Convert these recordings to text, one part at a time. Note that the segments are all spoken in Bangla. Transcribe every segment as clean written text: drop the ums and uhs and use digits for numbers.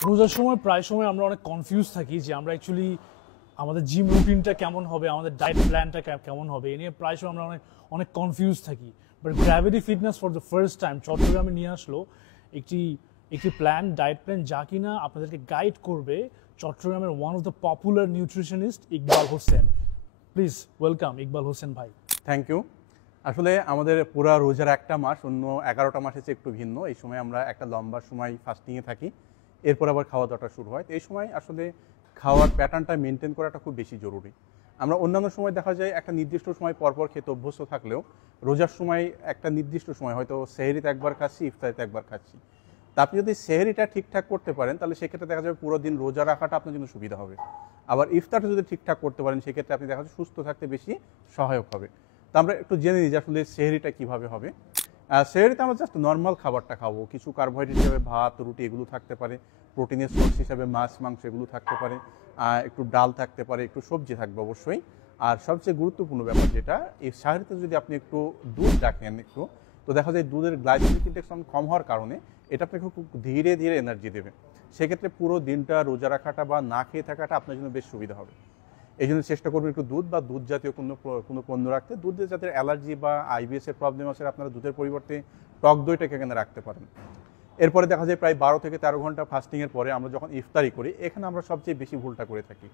রোজার সময় প্রায় সময় আমরা অনেক কনফিউজ থাকি যে আমরা অ্যাকচুয়ালি আমাদের জিম রুটিনটা কেমন হবে, আমাদের ডায়েট প্ল্যানটা কেমন হবে, এ নিয়ে প্রায় সময় আমরা অনেক অনেক কনফিউজ থাকি। But gravity fitness for the first time চট্টগ্রামে নিয়ে আসলো একটি একটি প্ল্যান, ডায়েট প্ল্যান, যা কিনা আপনাদেরকে গাইড করবে চট্টগ্রামের one of the popular nutritionist Iqbal Hossain. Please welcome Iqbal Hossain ভাই। Thank you. আসলে আমাদের পুরা রোজার একটা মাস অন্য 11টা মাসের চেয়ে একটু ভিন্ন। এই সময় আমরা একটা লম্বা সময় ফাস্টিংয়ে থাকি, এরপর আবার খাওয়া দাওয়াটা শুরু হয়। তো এই সময় আসলে খাওয়ার প্যাটার্নটা মেনটেন করাটা খুব বেশি জরুরি। আমরা অন্যান্য সময় দেখা যায় একটা নির্দিষ্ট সময় পরপর খেতে অভ্যস্ত থাকলেও রোজার সময় একটা নির্দিষ্ট সময় হয়তো সেহরিতে একবার খাচ্ছি, ইফতারিতে একবার খাচ্ছি। তা আপনি যদি সেহরিটা ঠিকঠাক করতে পারেন তাহলে সেক্ষেত্রে দেখা যাবে পুরো দিন রোজা রাখাটা আপনার জন্য সুবিধা হবে। আবার ইফতারটা যদি ঠিকঠাক করতে পারেন সেক্ষেত্রে আপনি দেখা যাচ্ছে সুস্থ থাকতে বেশি সহায়ক হবে। তো আমরা একটু জেনে নিই যে আসলে সেহরিটা কীভাবে হবে। সেহরিতে আমরা জাস্ট নর্মাল খাবারটা খাবো, কিছু কার্বোহাইড্রেট হিসেবে ভাত, রুটি এগুলো থাকতে পারে, প্রোটিনের সোর্স হিসাবে মাছ, মাংস এগুলো থাকতে পারে, একটু ডাল থাকতে পারে, একটু সবজি থাকবে অবশ্যই। আর সবচেয়ে গুরুত্বপূর্ণ ব্যাপার যেটা, এই সেহরিতে যদি আপনি একটু দুধ রাখেন একটু, তো দেখা যায় দুধের গ্লাইসেমিক ইনডেক্স কম হওয়ার কারণে এটা আপনাকে খুব ধীরে ধীরে এনার্জি দেবে। সেক্ষেত্রে পুরো দিনটা রোজা রাখাটা বা না খেয়ে থাকাটা আপনার জন্য বেশ সুবিধা হবে। এই জন্য চেষ্টা করবেন একটু দুধ বা দুধ জাতীয় কোনো পণ্য রাখতে। দুধে যাদের অ্যালার্জি বা আইবিএস এর প্রবলেম আছে আপনারা দুধের পরিবর্তে টক দইটাকে এখানে রাখতে পারেন। এরপরে দেখা যায় প্রায় 12 থেকে 13 ঘন্টা ফাস্টিংয়ের পরে আমরা যখন ইফতারি করি, এখানে আমরা সবচেয়ে বেশি ভুলটা করে থাকি।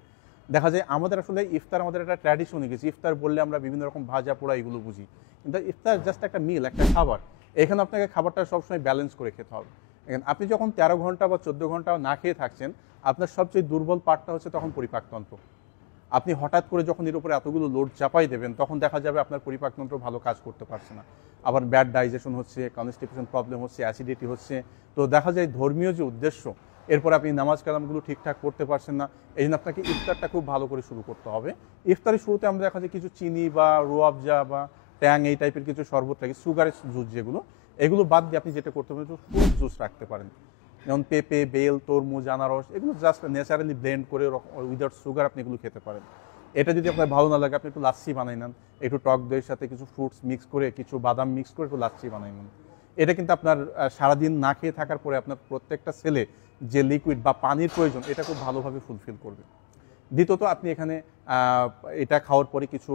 দেখা যায় আমাদের আসলে ইফতার আমাদের একটা ট্র্যাডিশন হয়ে গেছে। ইফতার বললে আমরা বিভিন্ন রকম ভাজা পোড়া এগুলো বুঝি, কিন্তু ইফতার জাস্ট একটা মিল, একটা খাবার। এখানে আপনাকে খাবারটা সবসময় ব্যালেন্স করে খেতে হবে। আপনি যখন 13 ঘন্টা বা 14 ঘন্টা না খেয়ে থাকছেন, আপনার সবচেয়ে দুর্বল পার্টটা হচ্ছে তখন পরিপাকতন্ত্র। আপনি হঠাৎ করে যখন এর উপরে এতগুলো লোড চাপাই দেবেন, তখন দেখা যাবে আপনার পরিপাকতন্ত্র ভালো কাজ করতে পারছে না, আবার ব্যাড ডাইজেশন হচ্ছে, কনস্টিপেশন প্রবলেম হচ্ছে, অ্যাসিডিটি হচ্ছে। তো দেখা যায় ধর্মীয় যে উদ্দেশ্য, এরপর আপনি নামাজ কালামগুলো ঠিকঠাক করতে পারছেন না। এই জন্য আপনাকে ইফতারটা খুব ভালো করে শুরু করতে হবে। ইফতারের শুরুতে আমরা দেখা যায় কিছু চিনি বা রুয়াবজা বা ট্যাং এই টাইপের কিছু শরবত রাখি, সুগারের জুস যেগুলো, এগুলো বাদ দিয়ে আপনি যেটা করতে পারেন ফ্রুট জুস রাখতে পারেন, যেমন পেঁপে, বেল, তরমুজ, আনারস, এগুলো জাস্ট ন্যাচারালি ব্লেন্ড করে উইদাউট সুগার আপনি এগুলো খেতে পারেন। এটা যদি আপনার ভালো না লাগে, আপনি একটু লাচ্ছি বানাই নেন, একটু টক দইয়ের সাথে কিছু ফ্রুটস মিক্স করে, কিছু বাদাম মিক্স করে একটু লাচ্ছি বানাই নেন। এটা কিন্তু আপনার সারাদিন না খেয়ে থাকার পরে আপনার প্রত্যেকটা সেলে যে লিকুইড বা পানির প্রয়োজন, এটা খুব ভালোভাবে ফুলফিল করবে। দ্বিতীয়ত আপনি এখানে এটা খাওয়ার পরে কিছু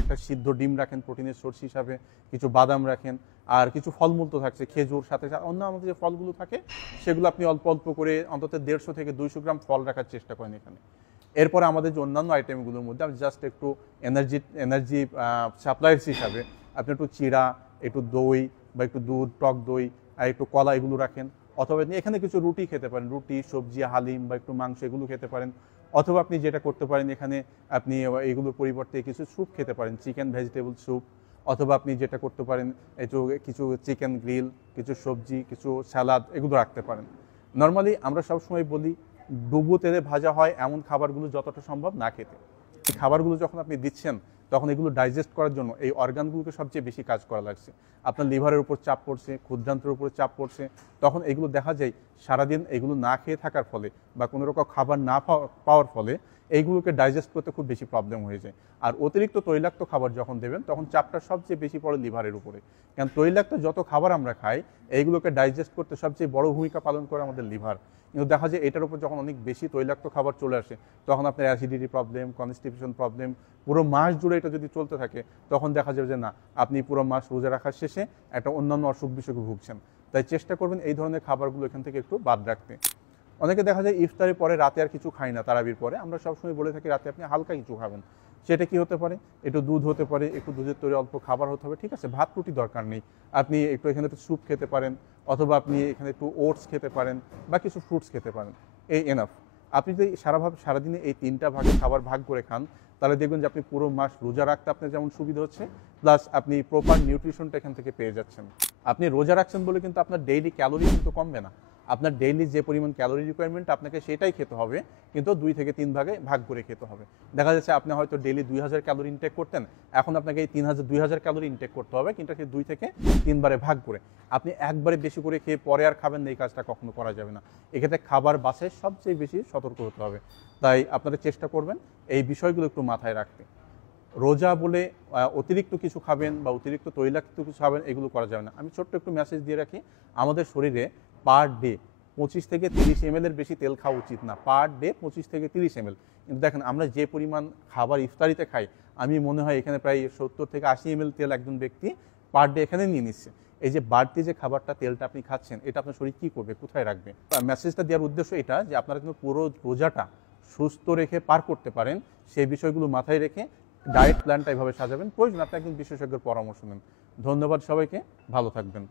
একটা সিদ্ধ ডিম রাখেন প্রোটিনের সোর্স হিসাবে, কিছু বাদাম রাখেন, আর কিছু ফলমূল তো থাকছে, খেজুর, সাথে অন্য আমাদের যে ফলগুলো থাকে সেগুলো আপনি অল্প অল্প করে অন্তত 150 থেকে 200 গ্রাম ফল রাখার চেষ্টা করেন এখানে। এরপরে আমাদের যে অন্যান্য আইটেমগুলোর মধ্যে আপনি জাস্ট একটু এনার্জি সাপ্লাইস হিসাবে আপনি একটু চিড়া, একটু দই বা একটু দুধ, টক দই আর একটু কলা এগুলো রাখেন। অথবা আপনি এখানে কিছু রুটি খেতে পারেন, রুটি, সবজি, হালিম বা একটু মাংস এগুলো খেতে পারেন। অথবা আপনি যেটা করতে পারেন, এখানে আপনি এগুলোর পরিবর্তে কিছু স্যুপ খেতে পারেন, চিকেন ভেজিটেবল স্যুপ। অথবা আপনি যেটা করতে পারেন, একটু কিছু চিকেন গ্রিল, কিছু সবজি, কিছু স্যালাড এগুলো রাখতে পারেন। নর্মালি আমরা সবসময় বলি ডুবো তেলে ভাজা হয় এমন খাবারগুলো যতটা সম্ভব না খেতে। এই খাবারগুলো যখন আপনি দিচ্ছেন তখন এগুলো ডাইজেস্ট করার জন্য এই অর্গানগুলোকে সবচেয়ে বেশি কাজ করা লাগছে। আপনার লিভারের উপর চাপ পড়ছে, ক্ষুদ্রান্তের উপর চাপ পড়ছে, তখন এগুলো দেখা যায় সারাদিন এগুলো না খেয়ে থাকার ফলে বা কোনো রকম খাবার না পাওয়ার ফলে এইগুলোকে ডাইজেস্ট করতে খুব বেশি প্রবলেম হয়ে যায়। আর অতিরিক্ত তৈলাক্ত খাবার যখন দেবেন তখন চাপটা সবচেয়ে বেশি পড়ে লিভারের উপরে, কারণ তৈলাক্ত যত খাবার আমরা খাই এইগুলোকে ডাইজেস্ট করতে সবচেয়ে বড় ভূমিকা পালন করে আমাদের লিভার। কিন্তু দেখা যায় এটার উপর যখন অনেক বেশি তৈলাক্ত খাবার চলে আসে তখন আপনার অ্যাসিডিটি প্রবলেম, কনস্টিপেশন প্রবলেম, পুরো মাস জুড়ে এটা যদি চলতে থাকে তখন দেখা যাবে যে না, আপনি পুরো মাস রোজা রাখার শেষে একটা অন্যান্য অসুখ বিসুখে ভুগছেন। তাই চেষ্টা করবেন এই ধরনের খাবারগুলো এখান থেকে একটু বাদ রাখতে। অনেকে দেখা যায় ইফতারের পরে রাতে আর কিছু খাই না, তারাবির পরে আমরা সবসময় বলে থাকি রাতে আপনি হালকা কিছু খাবেন। সেটা কি হতে পারে, একটু দুধ হতে পারে, একটু দুধের তৈরি অল্প খাবার হতে হবে, ঠিক আছে, ভাত রুটি দরকার নেই। আপনি একটু এখানে একটু স্যুপ খেতে পারেন, অথবা আপনি এখানে একটু ওটস খেতে পারেন বা কিছু ফ্রুটস খেতে পারেন, এই এনাফ। আপনি যদি সারাদিনে এই 3টা ভাগে খাবার ভাগ করে খান তাহলে দেখবেন যে আপনি পুরো মাস রোজা রাখতে আপনার যেমন সুবিধা হচ্ছে, প্লাস আপনি প্রপার নিউট্রিশনটা এখান থেকে পেয়ে যাচ্ছেন। আপনি রোজা রাখছেন বলে কিন্তু আপনার ডেইলি ক্যালোরি কিন্তু কমবে না। আপনার ডেইলি যে পরিমাণ ক্যালোরি রিকোয়ারমেন্ট আপনাকে সেটাই খেতে হবে, কিন্তু 2 থেকে 3 ভাগে ভাগ করে খেতে হবে। দেখা যাচ্ছে আপনি হয়তো ডেইলি 2000 ক্যালোরি ইনটেক করতেন, এখন আপনাকে এই 2000 ক্যালোরি ইনটেক করতে হবে, কিন্তু 2 থেকে 3 বারে ভাগ করে। আপনি একবারে বেশি করে খেয়ে পরে আর খাবেন না, এই কাজটা কখনো করা যাবে না। এক্ষেত্রে খাবার বাছাই সবচেয়ে বেশি সতর্ক হতে হবে। তাই আপনারা চেষ্টা করবেন এই বিষয়গুলো একটু মাথায় রাখতে। রোজা বলে অতিরিক্ত কিছু খাবেন বা অতিরিক্ত তৈলাক্ত কিছু খাবেন এগুলো করা যাবে না। আমি ছোট্ট একটু মেসেজ দিয়ে রাখি, আমাদের শরীরে পার ডে 25 থেকে 30 ml এর বেশি তেল খাওয়া উচিত না, পার ডে 25 থেকে 30 ml। কিন্তু দেখেন আমরা যে পরিমাণ খাবার ইফতারিতে খাই, আমি মনে হয় এখানে প্রায় 70 থেকে 80 ml তেল একজন ব্যক্তি পার ডে এখানে নিয়ে নিচ্ছে। এই যে বাড়তি যে খাবারটা, তেলটা আপনি খাচ্ছেন, এটা আপনার শরীর কী করবে, কোথায় রাখবে? মেসেজটা দেওয়ার উদ্দেশ্য এটা যে আপনারা কিন্তু পুরো রোজাটা সুস্থ রেখে পার করতে পারেন, সেই বিষয়গুলো মাথায় রেখে ডায়েট প্ল্যানটা এভাবে সাজাবেন। প্রয়োজন আপনি একজন বিশেষজ্ঞের পরামর্শ নেন। ধন্যবাদ সবাইকে, ভালো থাকবেন।